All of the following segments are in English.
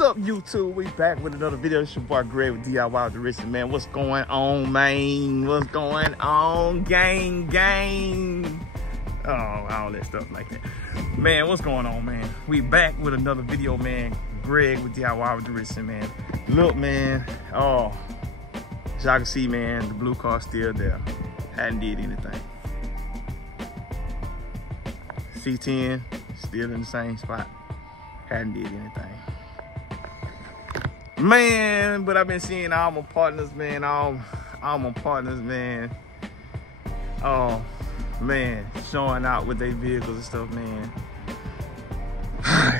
What's up, YouTube? We back with another video. It's your boy Greg with D.I.Y with the Richest, man. What's going on, man? What's going on, gang? Oh, all that stuff like that. Man, what's going on, man? We back with another video, man. Greg with D.I.Y with the Richest, man. Look, man. Oh, as y'all can see, man, the blue car's still there. Hadn't did anything. C10 still in the same spot. Hadn't did anything. Man, but I've been seeing all my partners, man. All my partners, man. Oh, man, showing out with their vehicles and stuff, man.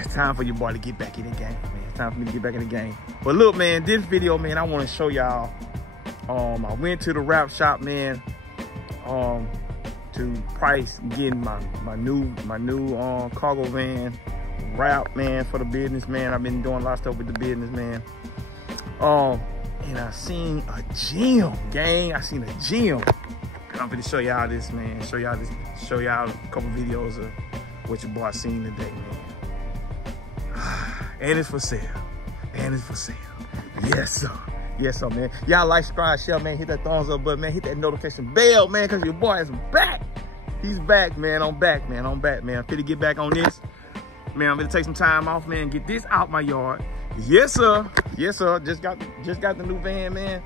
It's time for your boy to get back in the game, man. It's time for me to get back in the game. But look, man, this video, man, I want to show y'all. I went to the wrap shop, man. To price getting my new cargo van wrap, man, for the business, man. I've been doing a lot of stuff with the business, man. And I seen a gym, gang. I seen a gym. I'm gonna show y'all this, man. Show y'all a couple videos of what your boy seen today, man. And it's for sale. Yes, sir. Yes, sir, man. Y'all like, subscribe, share, man. Hit that thumbs up button, man. Hit that notification bell, man, because your boy is back. He's back, man. I'm back, man. I'm finna get back on this. Man, I'm gonna take some time off, man. Get this out my yard. Yes, sir. Yes, sir. Just got the new van, man.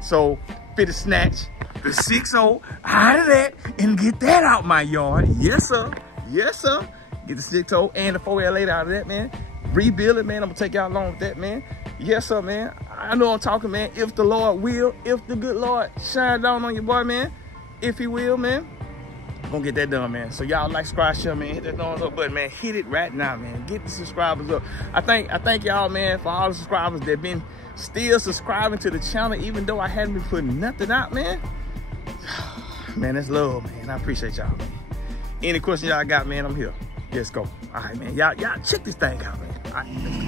So, finna snatch the 6.0 out of that and get that out my yard. Yes, sir. Yes, sir. Get the 6.0 and the 4L8 out of that, man. Rebuild it, man. I'm gonna take y'all along with that, man. Yes, sir, man. I know I'm talking, man. If the Lord will, if the good Lord shine down on your boy, man. If he will, man. I'm gonna get that done, man. So y'all like, subscribe, share, man. Hit that thumbs up button, man. Hit it right now, man. Get the subscribers up. I thank y'all, man, for all the subscribers that been still subscribing to the channel, even though I hadn't been putting nothing out, man. Man, that's love, man. I appreciate y'all, man. Any questions y'all got, man, I'm here. Let's go. All right, man. Y'all check this thing out, man. All right, let's go.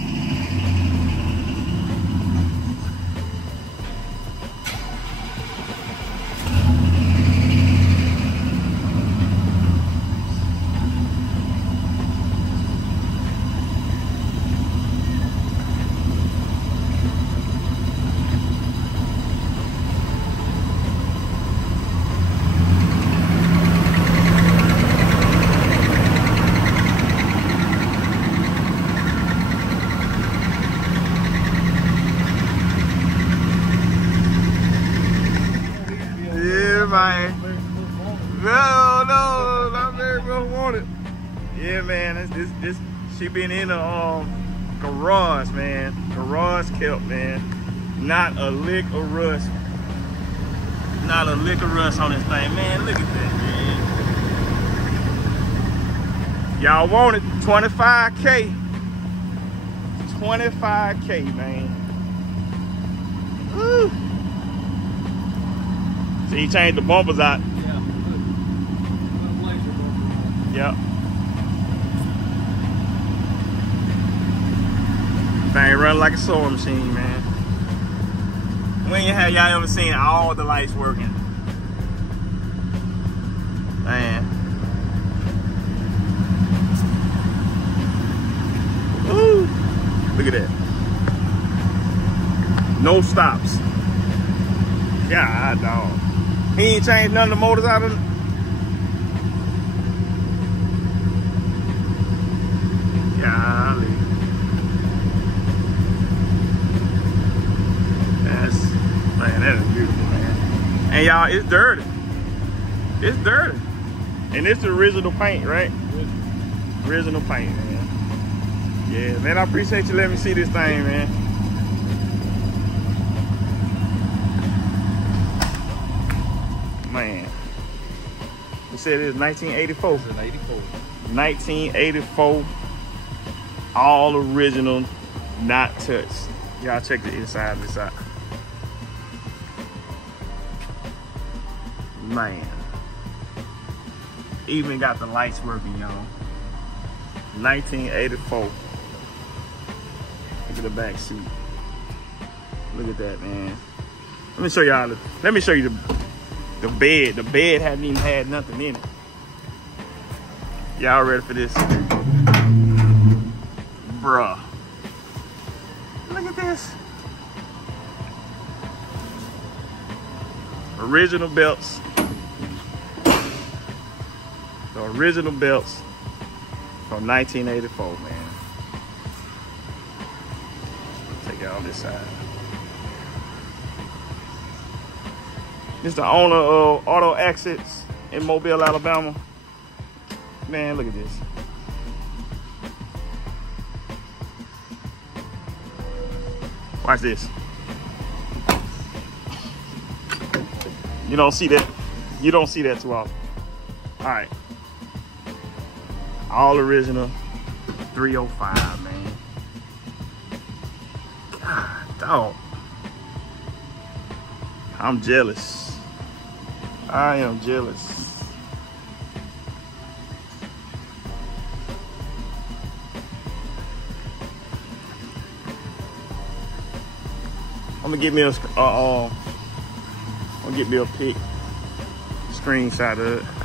No, not very well wanted. Yeah, man, this she been in a garage, man. Garage kept, man. Not a lick of rust. Not a lick of rust on this thing, man. Look at that, man. Y'all want it? 25K. 25K, man. Woo. So he changed the bumpers out. Yep. Thing running like a sewing machine, man. When have y'all ever seen all the lights working? Man. Woo! Look at that. No stops. God, dog. He ain't changed none of the motors out of it. Golly. That is beautiful, man. And y'all, it's dirty. It's dirty. And it's the original paint, right? Original paint, man. Yeah, man, I appreciate you letting me see this thing, man. Man. You said it was 1984. It's 1984. All original, not touched. Y'all check the inside of this out. Man. Even got the lights working, y'all. 1984. Look at the back seat. Look at that, man. Let me show y'all. Let me show you the bed. The bed hadn't even had nothing in it. Y'all ready for this? Bruh. this? Original belts. The original belts from 1984, man. Take it on this side. This is the owner of Auto Exits in Mobile, Alabama. Man, look at this. Watch this. You don't see that. You don't see that too often. All right. All original 305, man. God, dog. I'm jealous. I am jealous. I'm gonna get me a pic, screenshot of it.